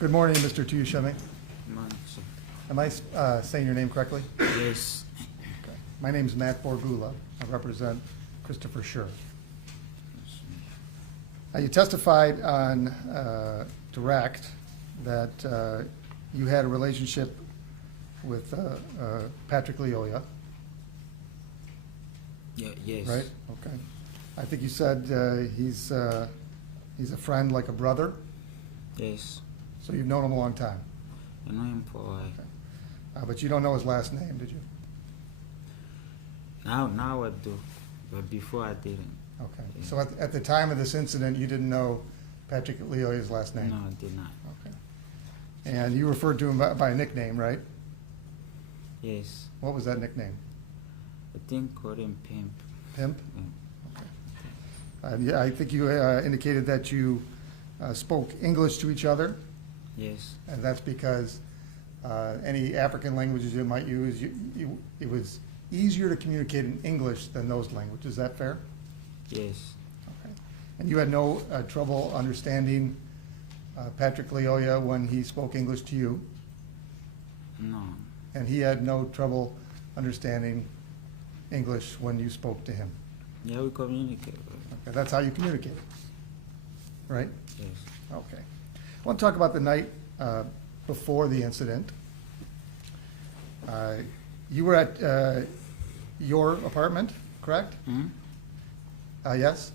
Good morning, Mr. Turishme. Morning, sir. Am I saying your name correctly? Yes. Okay. My name is Matt Borgula. I represent Christopher Schurr. You testified on direct that you had a relationship with Patrick Lyoya, Yes. right? Okay. I think you said he's a friend, like a brother, Yes. so you've known him a long time. I know him for a while. Okay. But you don't know his last name, did you? Now I do, but before I didn't. Okay. Yeah. So at the time of this incident, you didn't know Patrick Lyoya's last name? No, I did not. Okay. And you referred to him by a nickname, right? Yes. What was that nickname? I think called him Pimp. Pimp? Yeah. Okay. Yeah, I think you indicated that you spoke English to each other, Yes. and that's because any African languages you might use, it was easier to communicate in English than those languages. Is that fair? Yes. Okay. And you had no trouble understanding Patrick Lyoya when he spoke English to you, No. and he had no trouble understanding English when you spoke to him. Yeah, we communicate. Okay, that's how you communicate, right? Yes. Okay. I want to talk about the night before the incident. You were at your apartment, correct? Hmm? Yes?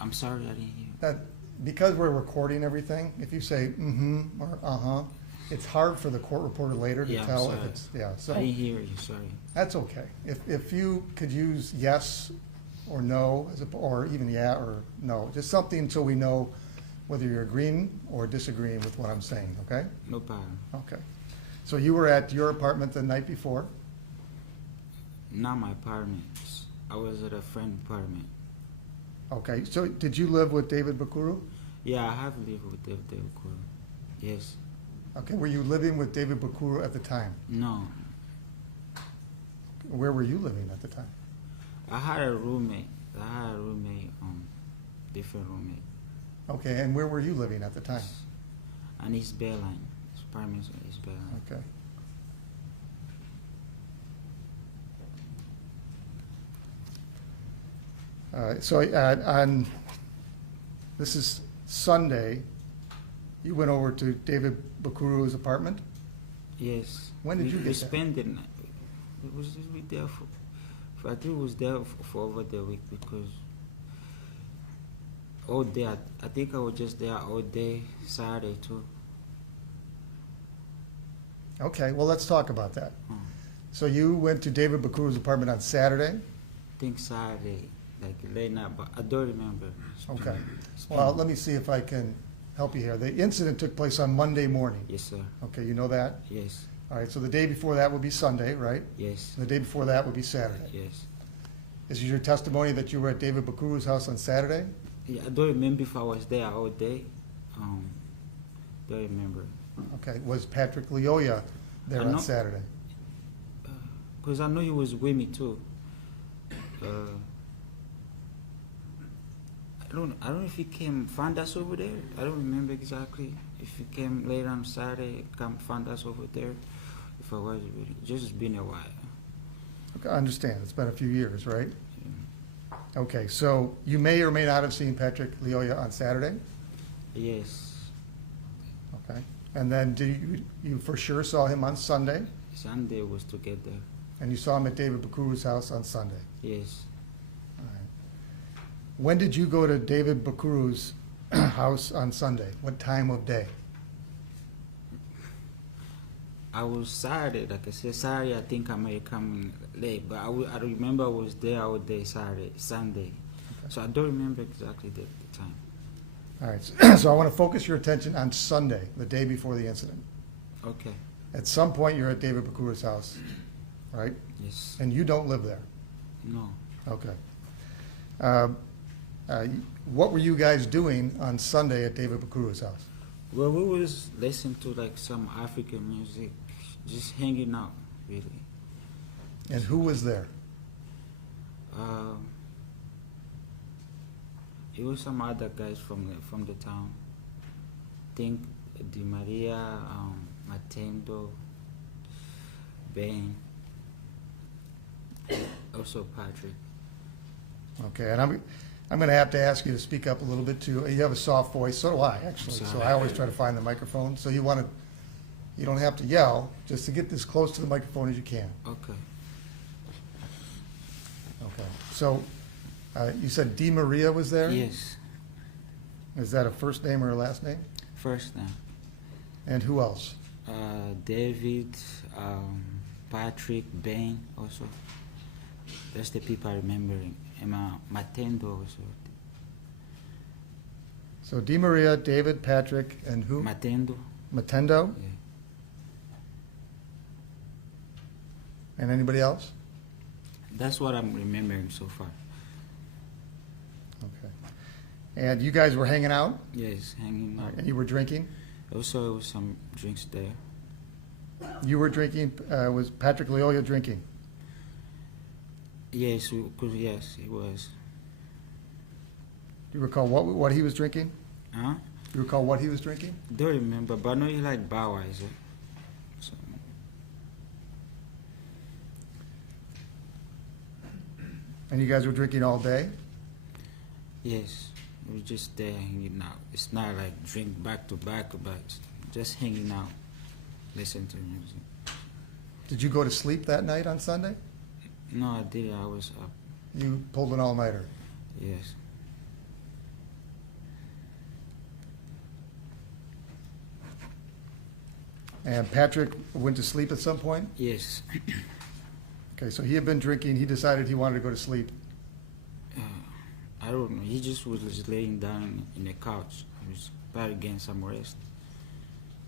I'm sorry, I didn't hear. That, because we're recording everything, if you say mm-hmm or uh-huh, it's hard for the court reporter later to Yeah, I'm tell if sorry. it's, yeah, I so didn't hear you. Sorry. that's okay. If you could use yes or no, or even yeah or no, just something so we know whether you're agreeing or disagreeing with what I'm saying, okay? No problem. Okay. So you were at your apartment the night before? Not my apartment. I was at a friend's apartment. Okay, so did you live with David Bakuru? Yeah, I have lived with David Bakuru. Yes. Okay, were you living with David Bakuru at the time? No. Where were you living at the time? I had a roommate. Different roommate. Okay, and where were you living at the time? And his Bearline. His apartment is Bearline. Okay. So on, this is Sunday, you went over to David Bakuru's apartment? Yes. When did you We get there? spent the night. It was we there for I think it was there for over the week because all day. I think I was just there all day, Saturday too. Okay, well, let's talk about that. Hmm. So you went to David Bakuru's apartment on Saturday? I think Saturday, like late night, but I don't remember. Okay. Well, let me see if I can help you here. The incident took place on Monday morning. Yes, sir. Okay, you know that? Yes. All right, so the day before that would be Sunday, right? Yes. The day before that would be Saturday. Yes. Is your testimony that you were at David Bakuru's house on Saturday? Yeah, I don't remember if I was there all day. Don't remember. Okay, was Patrick Lyoya there I on know- Saturday? Because I know he was with me too. I don't know if he came find us over there. I don't remember exactly if he came later on Saturday, come find us over there. If I was with him. Just been a while. Okay, I understand, it's been a few years, right? Yeah. Okay, so you may or may not have seen Patrick Lyoya on Saturday? Yes. Okay, and then you for sure saw him on Sunday? Sunday was together. And you saw him at David Bakuru's house on Sunday? Yes. All right. When did you go to David Bakuru's house on Sunday? What time of day? I was Saturday, like I said, Saturday I think I may come late, but I remember I was there all day Sunday. Okay. So I don't remember exactly the time. All right, so I want to focus your attention on Sunday, the day before the incident. Okay. At some point, you're at David Bakuru's house, right? Yes. And you don't live there. No. Okay. What were you guys doing on Sunday at David Bakuru's house? Well, we was listening to like some African music, just hanging out, really. And who was there? It was some other guys from the town. I think Di Maria, Matendo, Ben, also Patrick. Okay, and I'm going to have to ask you to speak up a little bit too. You have a soft voice, so do I, actually. So Sorry. I always try to find the microphone. So you don't have to yell, just to get as close to the microphone as you can. Okay. Okay. So you said Di Maria was there? Yes. Is that a first name or a last name? First name. And who else? David, Patrick, Ben also. That's the people I remembering. And Matendo also. So Di Maria, David, Patrick, and who? Matendo. Matendo? Yeah. And anybody else? That's what I'm remembering so far. Okay. And you guys were hanging out? Yes, hanging out. And you were drinking? Also, there was some drinks there. You were drinking, was Patrick Lyoya drinking? Yes, yes, it was. Do you recall what he was drinking? Huh? Do you recall what he was drinking? Don't remember, but I know you like Budweiser. So, And you guys were drinking all day? yes, we were just there hanging out. It's not like drink back to back, but just hanging out, listen to music. Did you go to sleep that night on Sunday? No, I did. I was up. You pulled an all-nighter. Yes. And Patrick went to sleep at some point? Yes. Okay, so he had been drinking. He decided he wanted to go to sleep. I don't know. He just was just laying down in the couch. He was probably getting some rest.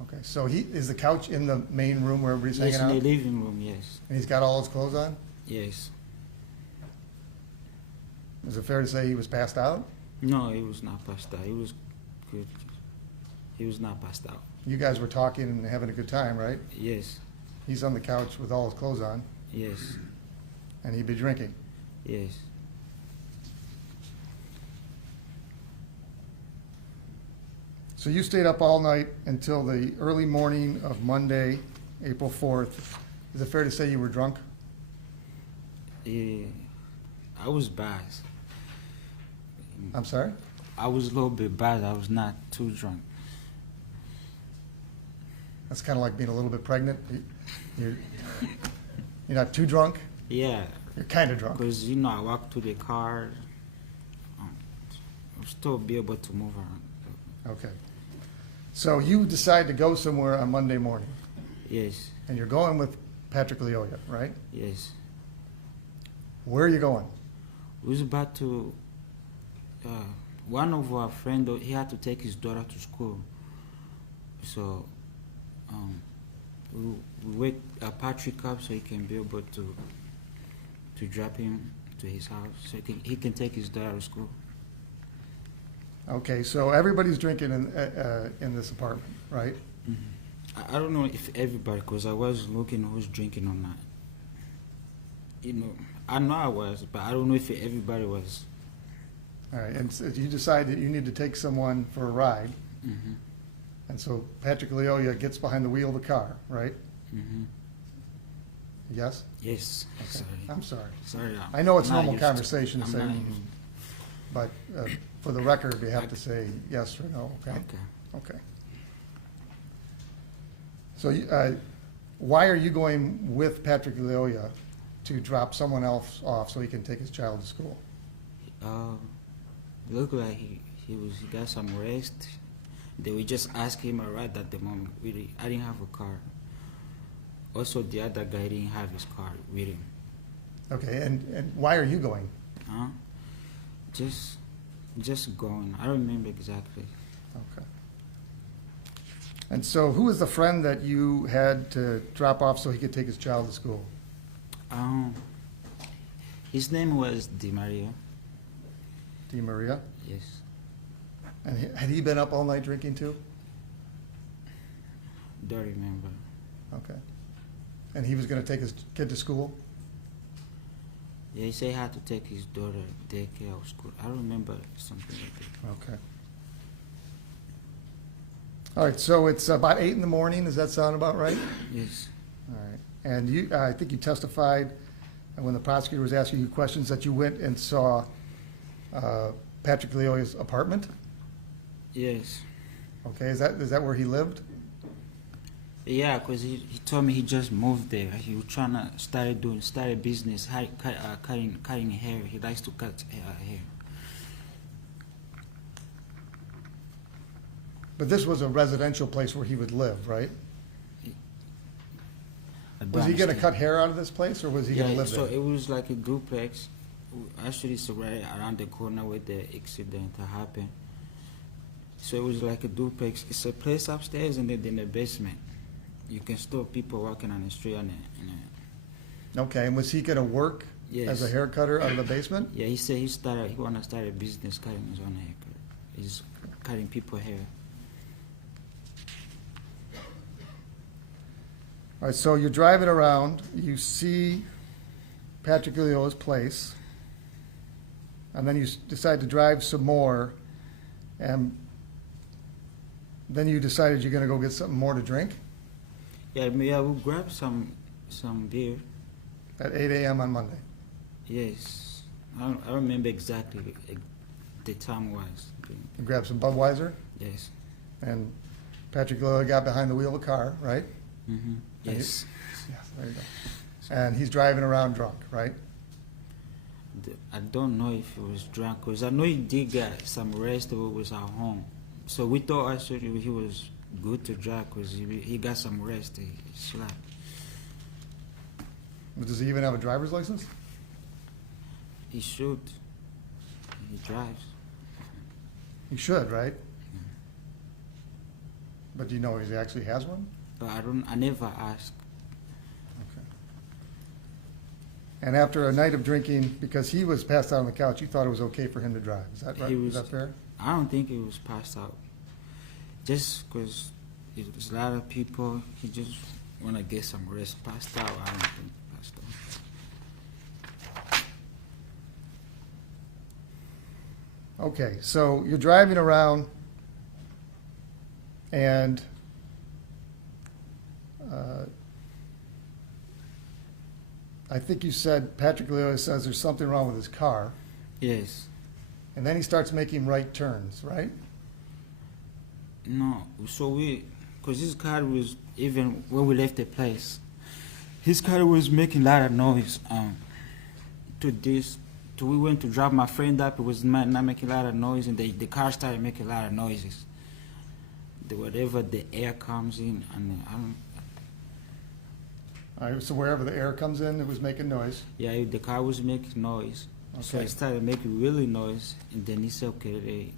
Okay, so is the couch in the main room where everybody's Yes, in hanging the out? living room. Yes. And he's got all his clothes on? Yes. Is it fair to say he was passed out? No, he was not passed out. He was good. He was not passed out. You guys were talking and having a good time, right? Yes. He's on the couch with all his clothes on, Yes. and he'd be drinking. Yes. So you stayed up all night until the early morning of Monday, April 4th. Is it fair to say you were drunk? Yeah. I was bad. I'm sorry? I was a little bit bad. I was not too drunk. That's kind of like being a little bit pregnant. You're not too drunk. Yeah. You're kind of drunk. Because, I walked to the car. I'll still be able to move around. Okay. So you decide to go somewhere on Monday morning, Yes. and you're going with Patrick Lyoya, right? Yes. Where are you going? We was about to, one of our friends, he had to take his daughter to school. So, we wake Patrick up so he can be able to drop him to his house so he can take his daughter to school. Okay, so everybody's drinking in this apartment, right? I don't know if everybody, because I was looking who's drinking or not. I know I was, but I don't know if everybody was. All right, and so you decide that you need to take someone for a ride, Mm-hmm. and so Patrick Lyoya gets behind the wheel of the car, right? Mm-hmm. Yes? Yes. Okay. Sorry. I'm sorry. Sorry. I know it's I'm not normal used to- conversation to I'm say, not used- but for the record, you have to say yes or no, okay? Okay. Okay. So why are you going with Patrick Lyoya to drop someone else off so he can take his child to school? Looked like he got some rest. They would just ask him a ride at the moment. I didn't have a car. Also, the other guy didn't have his car with him. Okay, and why are you going? Huh? Just going. I don't remember exactly. Okay. And so who was the friend that you had to drop off so he could take his child to school? His name was Di Maria. Di Maria? Yes. And had he been up all night drinking too? Don't remember. Okay. And he was going to take his kid to school? Yeah, he said he had to take his daughter daycare or school. I don't remember something like that. Okay. All right, so it's about 8 in the morning, does that sound about right? Yes. All right, and you, I think you testified, when the prosecutor was asking you questions, that you went and saw Patrick Lyoya's apartment? Yes. Okay, is that where he lived? Yeah, because he told me he just moved there. He was trying to start a business, cutting hair. He likes to cut hair. But this was a residential place where he would live, right? Was he gonna cut hair out of this place, or was he gonna live so there? it was like a duplex. Actually, it's right around the corner where the accident happened. So it was like a duplex. It's a place upstairs and then in the basement. You can store people walking on the street Okay, and was he gonna work as a hair cutter out of the basement? Yeah, he said he wanna start a business cutting his own hair. He's cutting people hair. All right, so you're driving around, you see Patrick Lyoya's place, and then you decide to drive some more, and then you decided you're gonna go get something more to drink Yeah, we'll grab some beer. at 8 a.m. on Monday. Yes, I don't remember exactly the time was. You grabbed some Budweiser, Yes. and Patrick Lyoya got behind the wheel of the car, right? Mm-hmm. And Yes. Yes, there you go. And he's driving around drunk, right? I don't know if he was drunk, because I know he did get some rest when he was at home. So we thought actually he was good to drive because he got some rest. He slept. Does he even have a driver's license? He should. He drives. He should, right? But do you know if he actually has one? But I never asked. Okay. And after a night of drinking, because he was passed out on the couch, you thought it was okay for him to drive. Is that right? Is that fair? I don't think he was passed out. Just because there's a lot of people, he just want to get some rest. Passed out, I don't think passed out. Okay, so you're driving around, and I think you said Patrick Lyoya says there's something wrong with his car, Yes. and then he starts making right turns, right? No, so because his car was, even when we left the place, his car was making a lot of noise. We went to drop my friend up, it was not making a lot of noise, and the car started making a lot of noises. Whatever the air comes in, and All right, so wherever the air comes in, it was making noise. yeah, the car was making noise. So Okay. it started making really noise, and then he said, okay,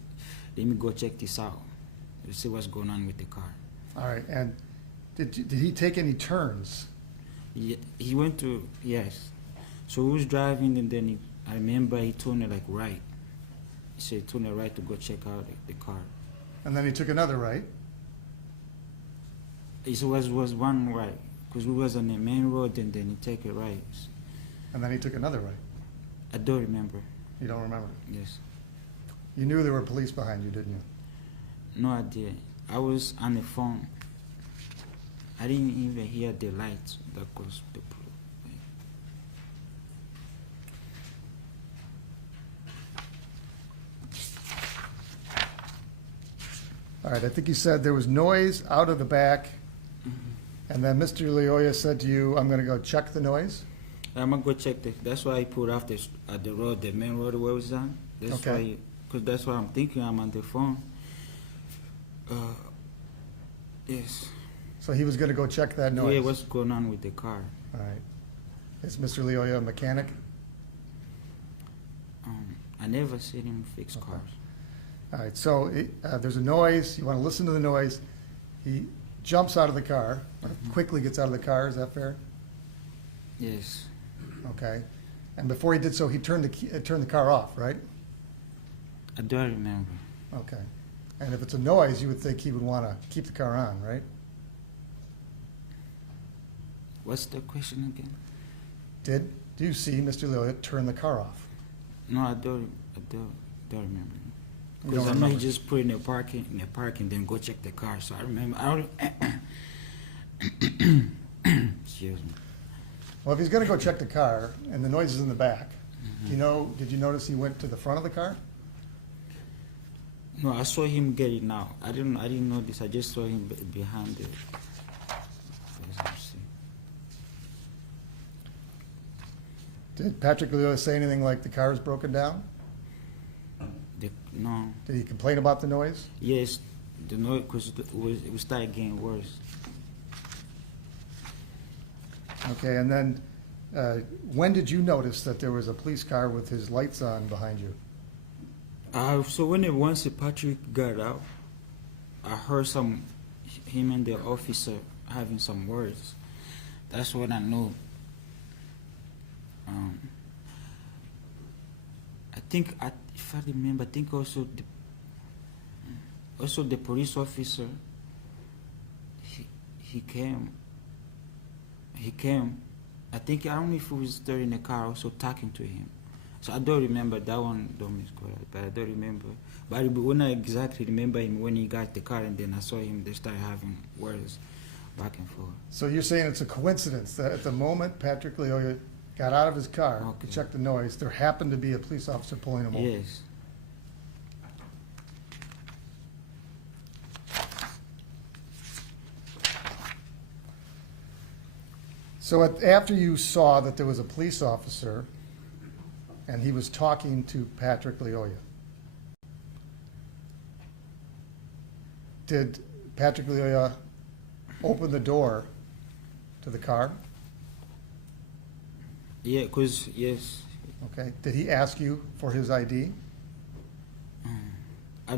let me go check this out. Let's see what's going on with the car. All right, and did he take any turns? He went to, yes. So he was driving, and then I remember he turned it like right. He said turn it right to go check out the car. And then he took another right? It was one right, because we was on the main road, and then he take it right. And then he took another right? I don't remember. You don't remember? Yes. You knew there were police behind you, didn't you? No idea. I was on the phone. I didn't even hear the lights that caused the problem. All right, I think you said there was noise out of the back, and then Mr. Lyoya said to you, I'm gonna go check the noise? I'm gonna go check that's why I put off at the road, the main road where it was on. That's Okay. why, because that's what I'm thinking. I'm on the phone. Yes. So he was gonna go check that noise? Yeah, what's going on with the car? All right. Is Mr. Lyoya a mechanic? I never seen him fix Okay. cars. All right, so there's a noise, you wanna listen to the noise. He jumps out of the car, or quickly gets out of the car, is that fair? Yes. Okay. And before he did so, he turned the car off, right? I don't remember. Okay. And if it's a noise, you would think he would wanna keep the car on, right? What's the question again? Do you see Mr. Lyoya turn the car off? No, I don't remember. You Because don't I know he remember. just put in the parking, then go check the car. So I remember. Excuse me. Well, if he's gonna go check the car and the noise is in the back, did you notice he went to the front of the car? No, I saw him get it now. I didn't know this. I just saw him behind it. Did Patrick Lyoya say anything like the car is broken down? No. Did he complain about the noise? Yes, the noise because it started getting worse. Okay, and then when did you notice that there was a police car with his lights on behind you? So once Patrick got out, I heard him and the officer having some words. That's what I knew. I think, if I remember, I think also the police officer, he came. I think, I don't know if he was there in the car also talking to him. So I don't remember that one, don't misquote, but I don't remember. But when I exactly remember him when he got the car and then I saw him, they started having words back and forth. So you're saying it's a coincidence that at the moment Patrick Lyoya got out of his car to Okay. check the noise, there happened to be a police officer pulling him over? Yes. So after you saw that there was a police officer and he was talking to Patrick Lyoya, did Patrick Lyoya open the door to the car? Yeah, because, yes. Okay. Did he ask you for his ID? I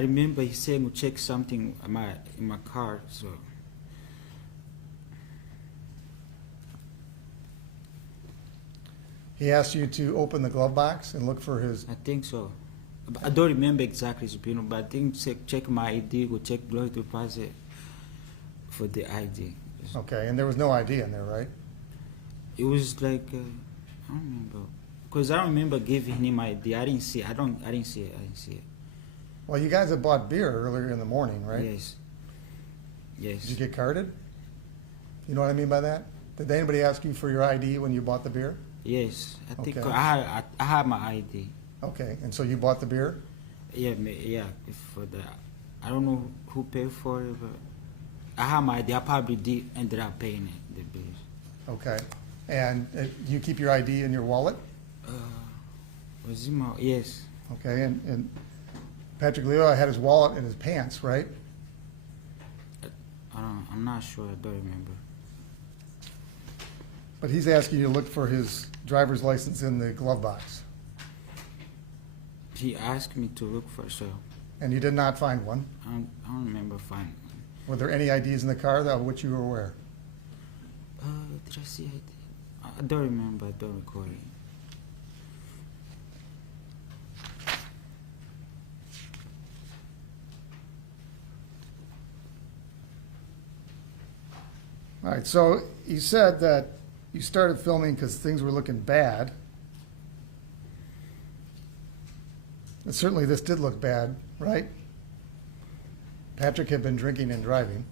remember he saying to check something in my car, so. He asked you to open the glove box and look for his. I think so. But I don't remember exactly, Supino, but I think check my ID, go check Glory Deposit for the ID. Okay, and there was no ID in there, right? It was like, I don't remember. Because I don't remember giving him my ID. I didn't see it. I didn't see it. Well, you guys had bought beer earlier in the morning, right? Yes. Yes. Did you get carded? You know what I mean by that? Did anybody ask you for your ID when you bought the beer? Yes. I think Okay. I had my ID. Okay, and so you bought the beer? Yeah, for the, I don't know who paid for it, but I had my ID. I probably ended up paying it, the bills. Okay, and you keep your ID in your wallet? Was it my, yes. Okay, and Patrick Lyoya had his wallet in his pants, right? I'm not sure. I don't remember. But he's asking you to look for his driver's license in the glove box, He asked me to look for, so and you did not find one. I don't remember finding one. Were there any IDs in the car of which you were aware? Did I see ID? I don't remember. I don't recall it. All right, so you said that you started filming because things were looking bad. And certainly this did look bad, right? Patrick had been drinking and driving.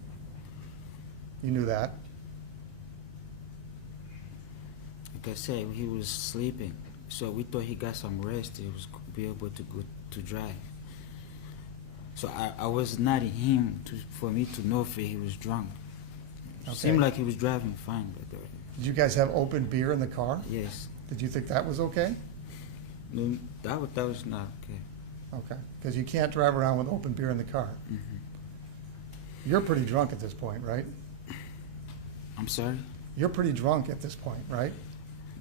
You knew that. Like I said, he was sleeping, so we thought he got some rest. He was be able to go to drive. So I was not in him for me to know if he was drunk. Okay. Seemed like he was driving fine, but Did you guys have open beer in the car? yes, Did you think that was okay? no, that was not okay. Okay, because you can't drive around with open beer in the car. You're pretty drunk at this point, right? I'm sorry. You're pretty drunk at this point, right?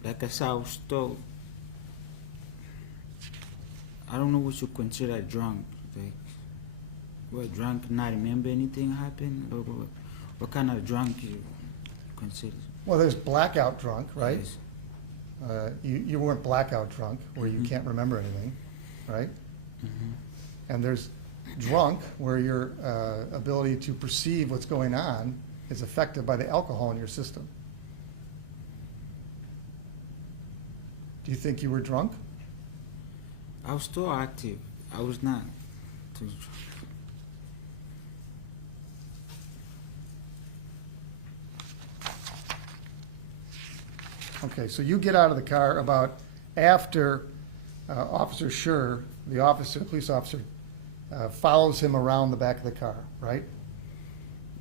Like I said, I was told. I don't know what you consider drunk. Like, what, drunk? Not remember anything happened? Or what kind of drunk you consider? Well, there's blackout drunk, right? Yes. You weren't blackout drunk, where you can't remember anything, right? And there's drunk, where your ability to perceive what's going on is affected by the alcohol in your system. Do you think you were drunk? I was still active. I was not. to. Okay, so you get out of the car about after Officer Schurr, the police officer, follows him around the back of the car, right?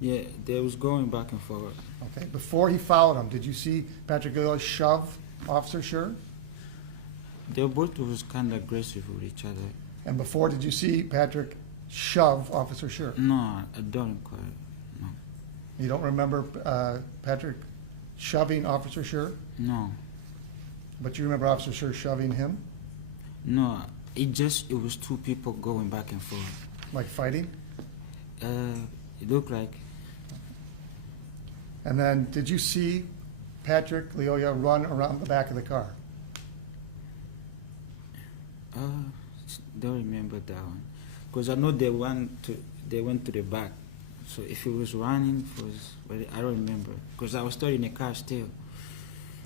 Yeah, they was going back and forth. Okay, before he followed him, did you see Patrick Lyoya shove Officer Schurr? They both was kind of aggressive with each other. And before, did you see Patrick shove Officer Schurr? No, I don't quite. No. You don't remember Patrick shoving Officer Schurr? No. But you remember Officer Schurr shoving him? No, it was two people going back and forth. Like fighting? It looked like. And then, did you see Patrick Lyoya run around the back of the car? Don't remember that one, because I know they went to the back. So if it was running, I don't remember, because I was still in the car still.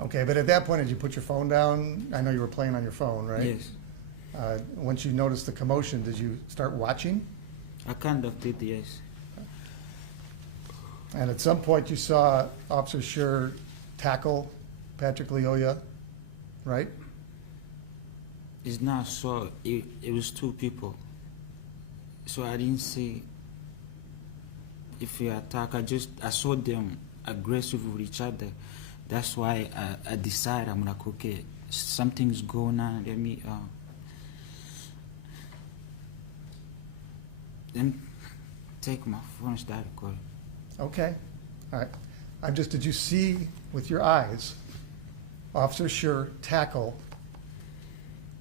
Okay, but at that point, did you put your phone down? I know you were playing on your phone, right? Yes. Once you noticed the commotion, did you start watching? I kind of did, yes. And at some point, you saw Officer Schurr tackle Patrick Lyoya, right? It's not so. It was two people. So I didn't see if he attacked. I saw them aggressive with each other. That's why I decided I'm like, okay, something's going on. Let me then take my phone and start recording. Okay, all right. Did you see with your eyes Officer Schurr tackle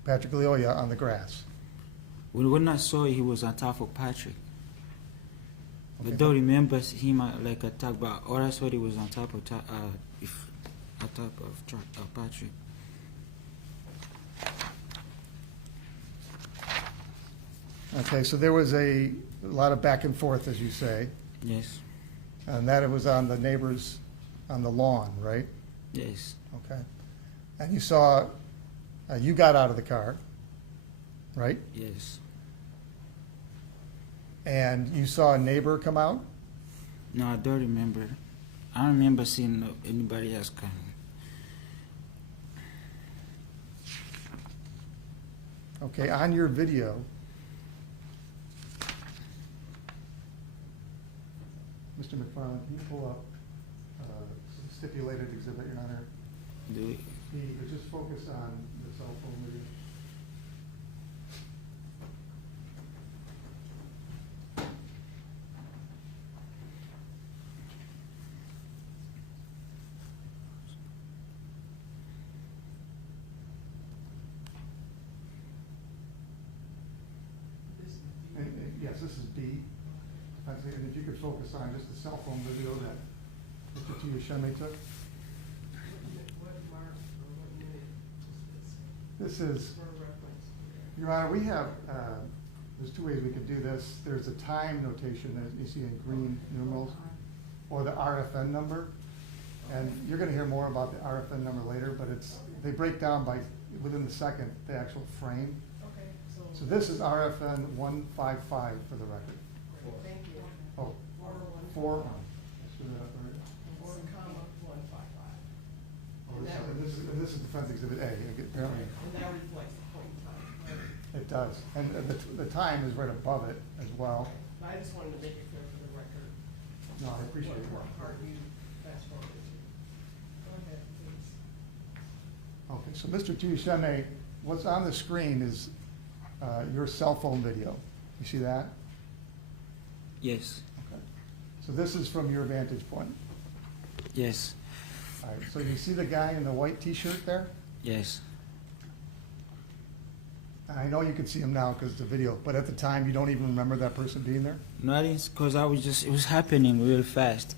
Patrick Lyoya on the grass? When I saw it, he was on top of Patrick. Okay. I don't remember him like attack, but all I saw he was on top of Patrick. Okay, so there was a lot of back and forth, as you say, Yes, and that it was on the neighbors on the lawn, right? yes, Okay. And you saw, you got out of the car, right? yes. And you saw a neighbor come out? No, I don't remember. I don't remember seeing anybody else coming. Okay, on your video, Mr. McFarland, can you pull up stipulated exhibit, Your Honor? Do we? Just focus on the cell phone video. Yes, this is B. And if you could focus on just the cell phone video that Mr. Turishme took. This is, Your Honor, we have, there's two ways we could do this. There's a time notation that you see in green numerals, or the RFN number. And you're going to hear more about the RFN number later, but they break down by, within the second, the actual frame. Okay, So this is RFN 155 for the record. thank you. Oh, 401. 4. I screwed that up already. 4,155. And this is Defense Exhibit A, apparently. And that reflects the point in time, right? It does. And the time is right above it as well. But I just wanted to make it clear for the record. No, I appreciate it. What part you fast forwarded to. Go ahead, please. Okay, so Mr. Turishme, what's on the screen is your cell phone video. You see that? Yes, Okay. So this is from your vantage point. yes, All right, so you see the guy in the white T-shirt there? yes. I know you can see him now because it's a video, but at the time, you don't even remember that person being there? No, I didn't, because it was happening real fast.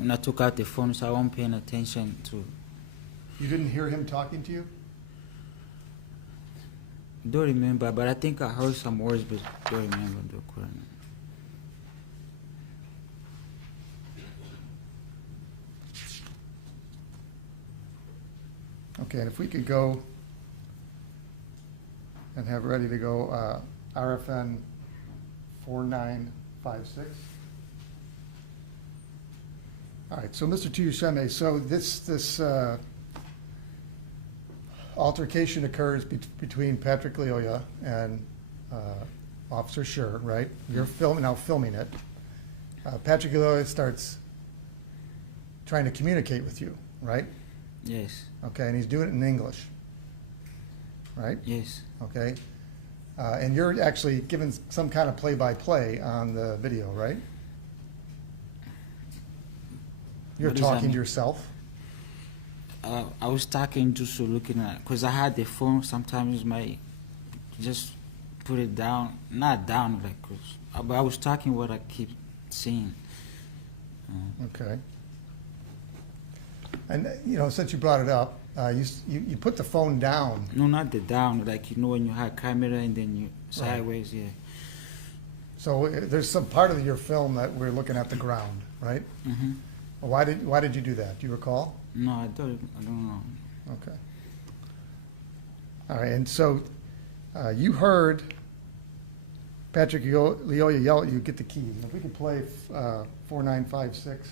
And I took out the phone, so I wasn't paying attention to. You didn't hear him talking to you? Don't remember, but I think I heard some words, but don't remember the current. Okay, and if we could go and have ready to go RFN 4956. All right, so Mr. Turishme, so this altercation occurs between Patrick Lyoya and Officer Schurr, right? You're now filming it. Patrick Lyoya starts trying to communicate with you, right? Yes. Okay, and he's doing it in English, right? Yes. Okay, and you're actually giving some kind of play-by-play on the video, right? You're What does that talking to mean? yourself? I was talking just looking at, because I had the phone. Sometimes my just put it down, not down like, but I was talking what I keep seeing. Okay. And, since you brought it up, you put the phone down. No, not the down, like when you have camera and then you sideways, yeah. So there's some part of your film that we're looking at the ground, right? Mm-hmm. Why did you do that? Do you recall? No, I don't know. Okay. All right, and so you heard Patrick Lyoya yell at you, "Get the keys." And if we could play 4956.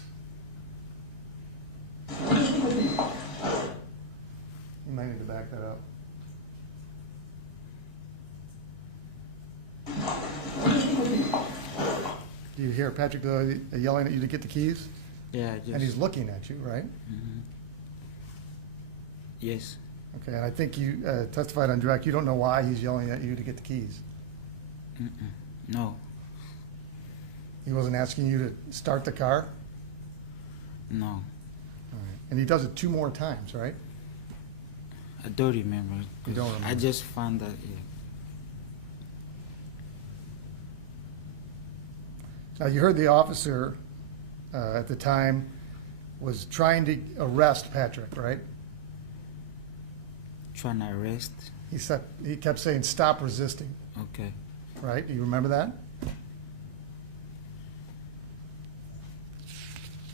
You might need to back that up. Do you hear Patrick Lyoya yelling at you to get the keys? Yeah, just. And he's looking at you, right? Mhm. Yes. Okay, and I think you testified on direct. You don't know why he's yelling at you to get the keys. Mm-mm. No, He wasn't asking you to start the car? no, All right. And he does it 2 more times, right? I don't remember. You don't 'cause remember. I just found that. Yeah. Now, you heard the officer at the time was trying to arrest Patrick, right? Trying to arrest. He kept saying, "Stop resisting," Okay. right? Do you remember that?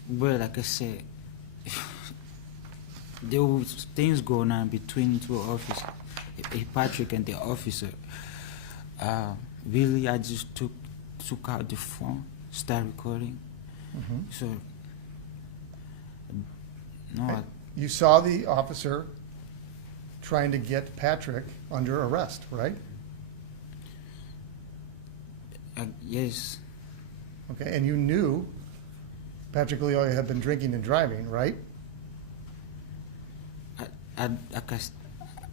Well, like I said, there was things going on between 2 officers, Patrick and the officer. Really, I just took out the phone, start recording. Mm-hmm. So, no, You saw the officer trying to get Patrick under arrest, right? yes, Okay, and you knew Patrick Lyoya had been drinking and driving, right?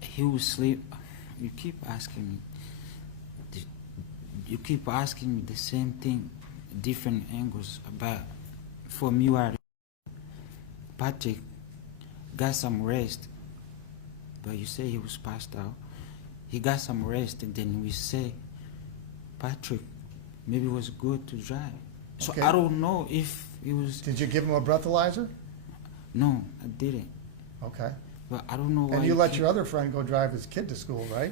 he was sleep. You keep asking me. You keep asking me the same thing, different angles about. For me, Patrick got some rest, but you say he was passed out. He got some rest, and then we say, Patrick, maybe it was good to drive. So Okay. I don't know if it was. Did you give him a breathalyzer? No, I didn't. Okay. But I don't know why. And you let your other friend go drive his kid to school, right?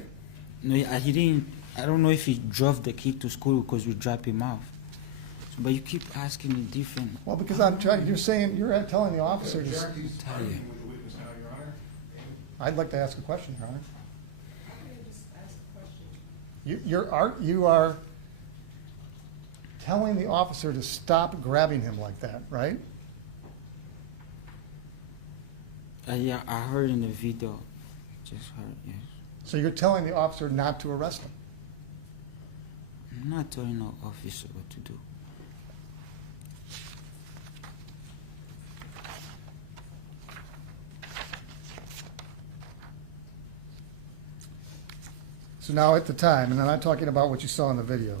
No, he didn't. I don't know if he drove the kid to school because we dropped him off. So, but you keep asking me different. Well, because you're telling the officer to, Tired. I'd like to ask a question, Your Honor. I can just ask a question. You are telling the officer to stop grabbing him like that, right? Yeah, I heard in the video. Just heard, yes. So you're telling the officer not to arrest him. I'm not telling no officer what to do. So now at the time, and I'm not talking about what you saw in the video,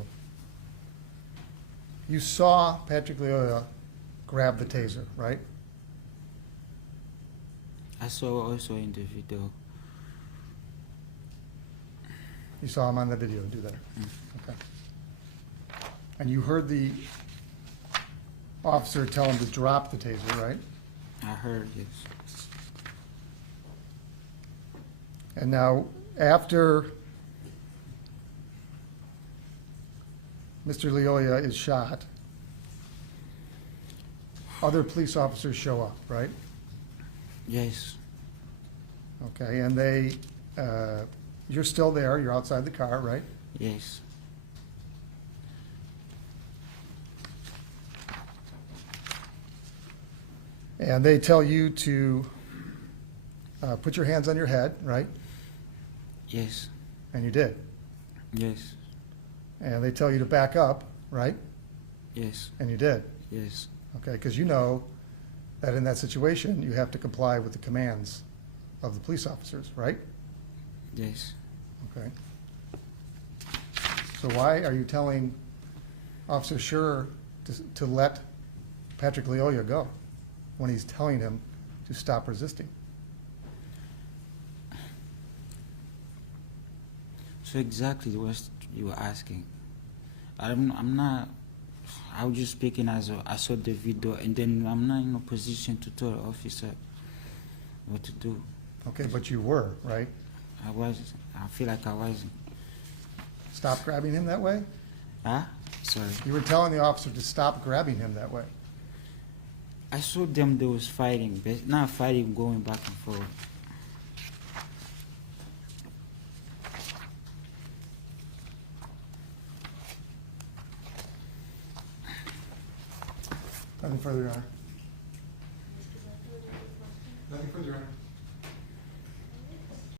you saw Patrick Lyoya grab the taser, right? I saw also in the video. You saw him on the video do that. Okay. And you heard the officer tell him to drop the taser, right? I heard, yes. And now, after Mr. Lyoya is shot, other police officers show up, right? Yes. Okay, and you're still there, you're outside the car, right? Yes. And they tell you to put your hands on your head, right? Yes. And you did. Yes. And they tell you to back up, right? Yes. And you did. Yes. Okay, because you know that in that situation, you have to comply with the commands of the police officers, right? Yes. Okay. So why are you telling Officer Schurr to let Patrick Lyoya go when he's telling him to stop resisting? So exactly what you were asking. I'm not. I was just speaking as I saw the video, and then I'm not in a position to tell the officer what to do. Okay, but you were, right? I was. I feel like I wasn't. Stop grabbing him that way? Huh? Sorry. You were telling the officer to stop grabbing him that way. I saw them. They was fighting, but not fighting, going back and forth. Nothing further, Your Honor. Nothing further, Your Honor.